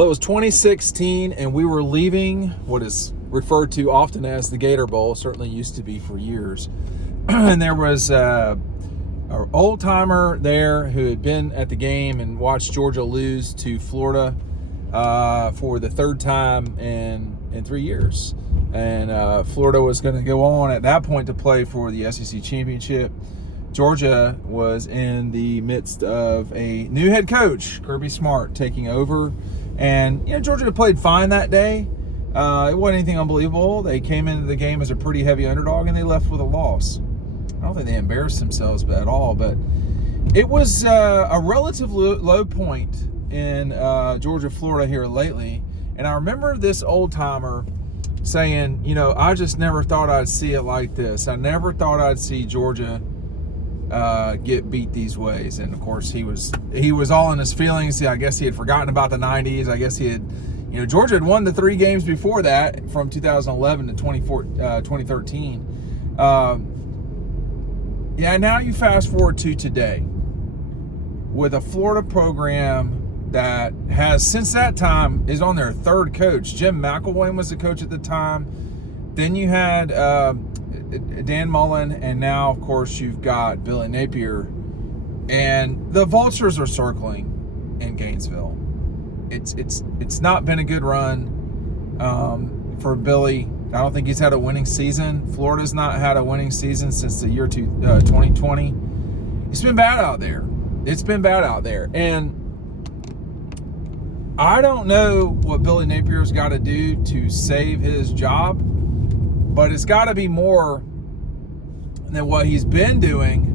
Well, it was 2016, and we were leaving what is referred to often as the Gator Bowl. Certainly used to be for years. And there was an old-timer there who had been at the game and watched Georgia lose to Florida for the third time in 3 years. And Florida was going to go on at that point to play for the SEC Championship. Georgia was in the midst of a new head coach, Kirby Smart, taking over. And, Georgia had played fine that day. It wasn't anything unbelievable. They came into the game as a pretty heavy underdog, and they left with a loss. I don't think they embarrassed themselves at all, but it was a relative low point in Georgia, Florida here lately. And I remember this old-timer saying, I just never thought I'd see it like this. I never thought I'd see Georgia get beat these ways. And of course he was all in his feelings. I guess he had forgotten about the 90s. I guess he had, Georgia had won the 3 games before that from 2011 to 2013. Now you fast forward to today with a Florida program that has, since that time, is on their third coach. Jim McElwain was the coach at the time. Then you had Dan Mullen, and now, of course, you've got Billy Napier. And the vultures are circling in Gainesville. It's not been a good run for Billy. I don't think he's had a winning season. Florida's not had a winning season since the year 2020. It's been bad out there. And I don't know what Billy Napier's got to do to save his job, but it's got to be more than what he's been doing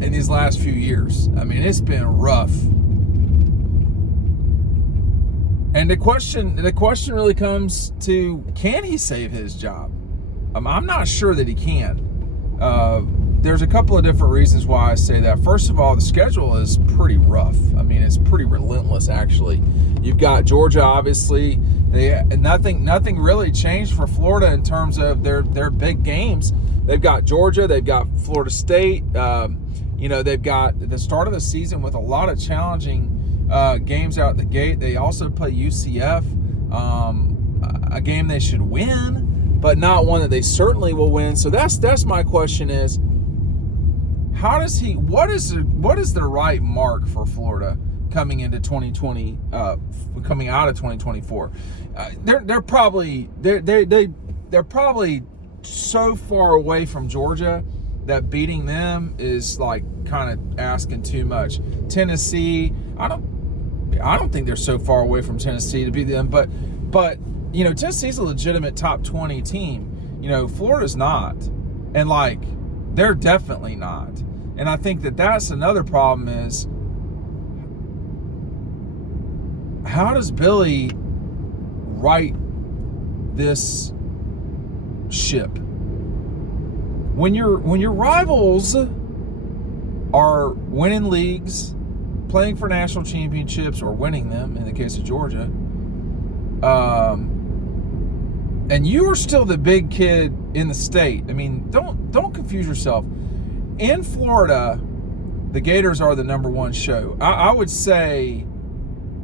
in these last few years. I mean, it's been rough. And the question really comes to, can he save his job? I'm not sure that he can. There's a couple of different reasons why I say that. First of all, the schedule is pretty rough. I mean, it's pretty relentless, actually. You've got Georgia, obviously. Nothing really changed for Florida in terms of their big games. They've got Georgia. They've got Florida State. They've got the start of the season with a lot of challenging games out the gate. They also play UCF, a game they should win, but not one that they certainly will win. So that's my question is, what is the right mark for Florida coming into 2020, coming out of 2024? They're probably so far away from Georgia that beating them is like kind of asking too much. Tennessee, I don't think they're so far away from Tennessee to beat them, but Tennessee's a legitimate top 20 team. Florida's not, and they're definitely not. And I think that's another problem is, how does Billy right this ship? When your rivals are winning leagues, playing for national championships, or winning them in the case of Georgia, and you are still the big kid in the state. I mean, don't confuse yourself. In Florida, the Gators are the number one show. I would say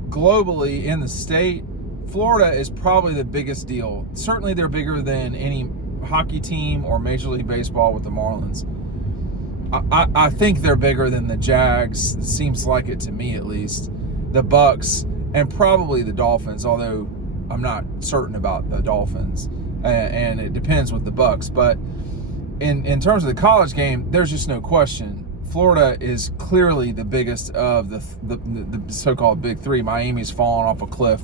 globally in the state, Florida is probably the biggest deal. Certainly they're bigger than any hockey team or Major League Baseball with the Marlins. I think they're bigger than the Jags. It seems like it to me, at least. The Bucks, and probably the Dolphins, although I'm not certain about the Dolphins. And it depends with the Bucks. But in terms of the college game, there's just no question. Florida is clearly the biggest of the so-called big three. Miami's fallen off a cliff.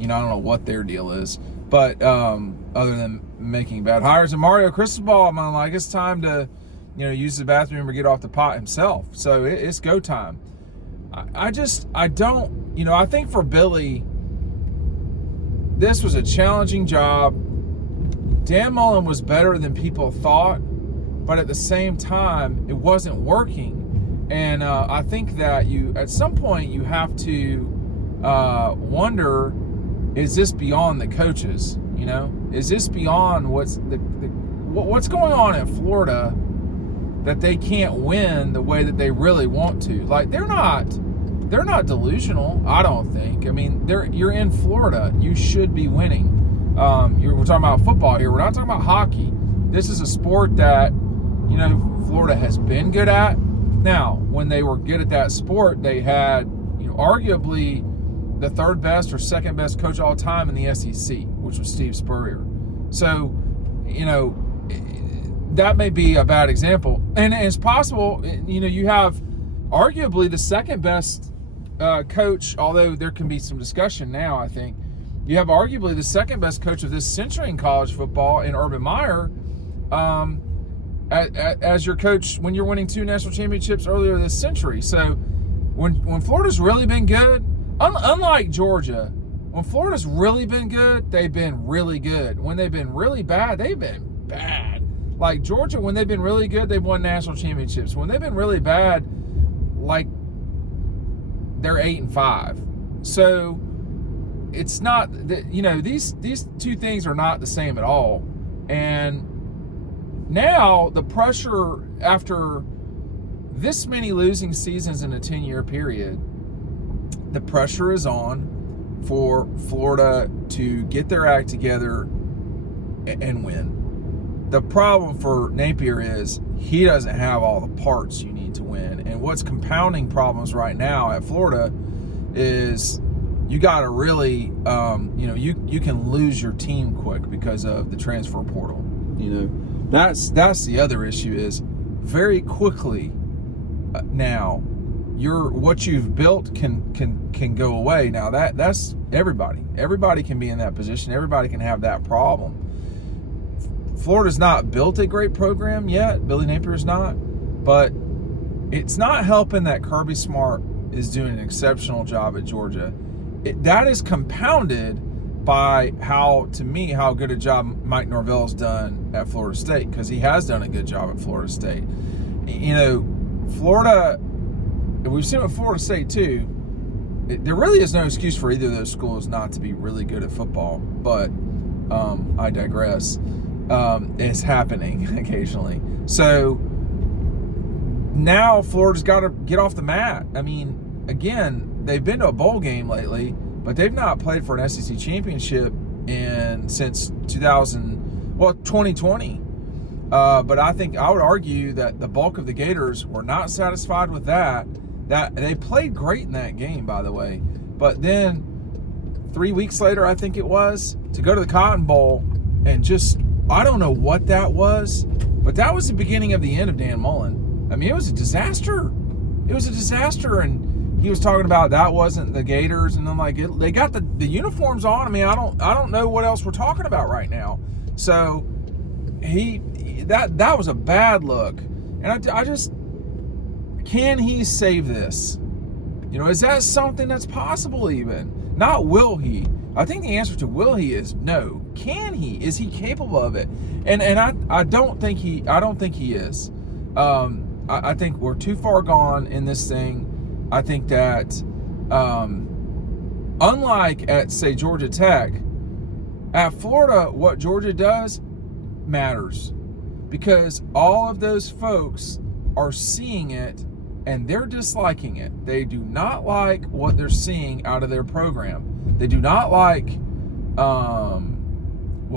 I don't know what their deal is. But other than making bad hires. And Mario Cristobal, I'm like, it's time to use the bathroom or get off the pot himself. So it's go time. I think for Billy, this was a challenging job. Dan Mullen was better than people thought, but at the same time, it wasn't working. And I think that at some point, you have to wonder, is this beyond the coaches? Is this beyond what's going on in Florida that they can't win the way that they really want to? They're not they're not delusional, I don't think. I mean, you're in Florida. You should be winning. We're talking about football here. We're not talking about hockey. This is a sport that, Florida has been good at. Now, when they were good at that sport, they had, arguably the third best or second best coach all time in the SEC, which was Steve Spurrier. So, that may be a bad example. And it's possible, you have arguably the second best coach, although there can be some discussion now, I think. You have arguably the second best coach of this century in college football in Urban Meyer as your coach when you're winning 2 national championships earlier this century. So when Florida's really been good, unlike Georgia, when Florida's really been good, they've been really good. When they've been really bad, they've been bad. Like Georgia, when they've been really good, they've won national championships. When they've been really bad, like they're 8-5. So it's not that, these two things are not the same at all. And now the pressure after this many losing seasons in a 10-year period, the pressure is on for Florida to get their act together and win. The problem for Napier is he doesn't have all the parts you need to win. And what's compounding problems right now at Florida is you got to really, you can lose your team quick because of the transfer portal. That's the other issue is very quickly now what you've built can go away. Now that's everybody. Everybody can be in that position. Everybody can have that problem. Florida's not built a great program yet. Billy Napier's not, but it's not helping that Kirby Smart is doing an exceptional job at Georgia. That is compounded by how good a job Mike Norvell's done at Florida State, because he has done a good job at Florida State. Florida, we've seen it with Florida State too. There really is no excuse for either of those schools not to be really good at football, but I digress. It's happening occasionally. So now Florida's got to get off the mat. I mean, again, they've been to a bowl game lately, but they've not played for an SEC championship since 2020. But I think I would argue that the bulk of the Gators were not satisfied with that. That they played great in that game, by the way. But then 3 weeks later, I think it was, to go to the Cotton Bowl and just, I don't know what that was, but that was the beginning of the end of Dan Mullen. I mean, it was a disaster. It was a disaster, and he was talking about that wasn't the Gators, and I'm like, they got the uniforms on. I mean, I don't know what else we're talking about right now. So that was a bad look, and I just, can he save this? Is that something that's possible even? Not will he. I think the answer to will he is no. Can he? Is he capable of it? And I don't think he is. I think we're too far gone in this thing. I think that unlike at, say, Georgia Tech, at Florida, what Georgia does matters, because all of those folks are seeing it and they're disliking it. They do not like what they're seeing out of their program. They do not like, well,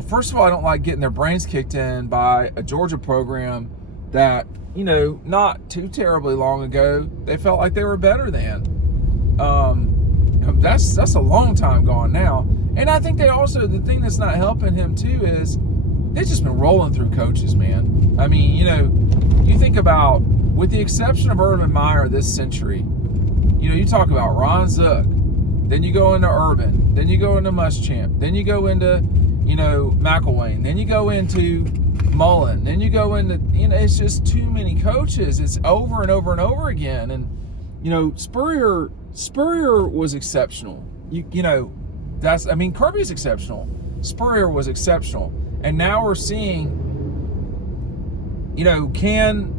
first of all, I don't like getting their brains kicked in by a Georgia program that, not too terribly long ago, they felt like they were better than. That's a long time gone now. And I think the thing that's not helping him too is they've just been rolling through coaches, man. I mean, you think about, with the exception of Urban Meyer this century, you talk about Ron Zook, then you go into Urban, then you go into Muschamp, then you go into, McElwain, then you go into Mullen, then you go into, it's just too many coaches. It's over and over and over again. And, Spurrier was exceptional. Kirby's exceptional. Spurrier was exceptional. And now we're seeing, can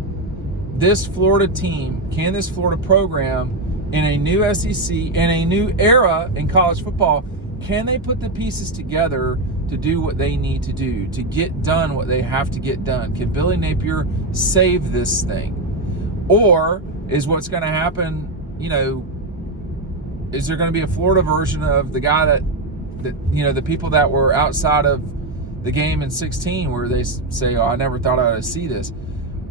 this Florida team, can this Florida program in a new SEC, in a new era in college football, can they put the pieces together to do what they need to do, to get done what they have to get done? Can Billy Napier save this thing? Or is what's going to happen, is there going to be a Florida version of the guy that the people that were outside of the game in 16 where they say, oh, I never thought I would see this?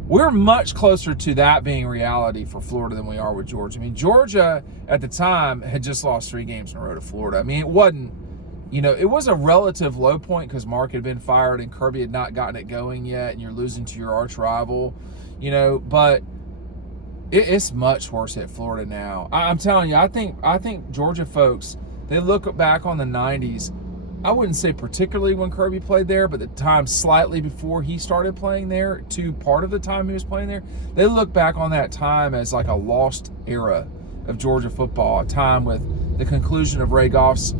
We're much closer to that being reality for Florida than we are with Georgia. I mean, Georgia at the time had just lost 3 games in a row to Florida. I mean, it wasn't, it was a relative low point because Mark had been fired and Kirby had not gotten it going yet, and you're losing to your arch rival, but it's much worse at Florida now. I'm telling you, I think Georgia folks, they look back on the 90s. I wouldn't say particularly when Kirby played there, but the time slightly before he started playing there to part of the time he was playing there, they look back on that time as like a lost era of Georgia football, a time with the conclusion of Ray Goff's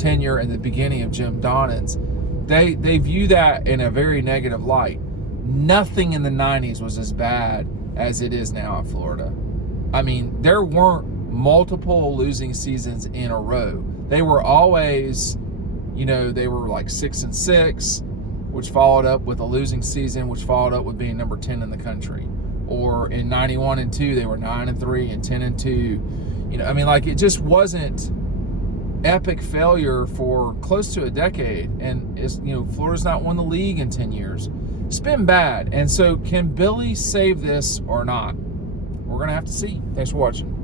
tenure and the beginning of Jim Donovan's. They view that in a very negative light. Nothing in the 90s was as bad as it is now in Florida. I mean, there weren't multiple losing seasons in a row. They were always, they were like 6-6, which followed up with a losing season, which followed up with being number 10 in the country. Or in 91-2, they were 9-3 and 10-2. It just wasn't epic failure for close to a decade. And Florida's not won the league in 10 years. It's been bad. And so can Billy save this or not? We're going to have to see. Thanks for watching.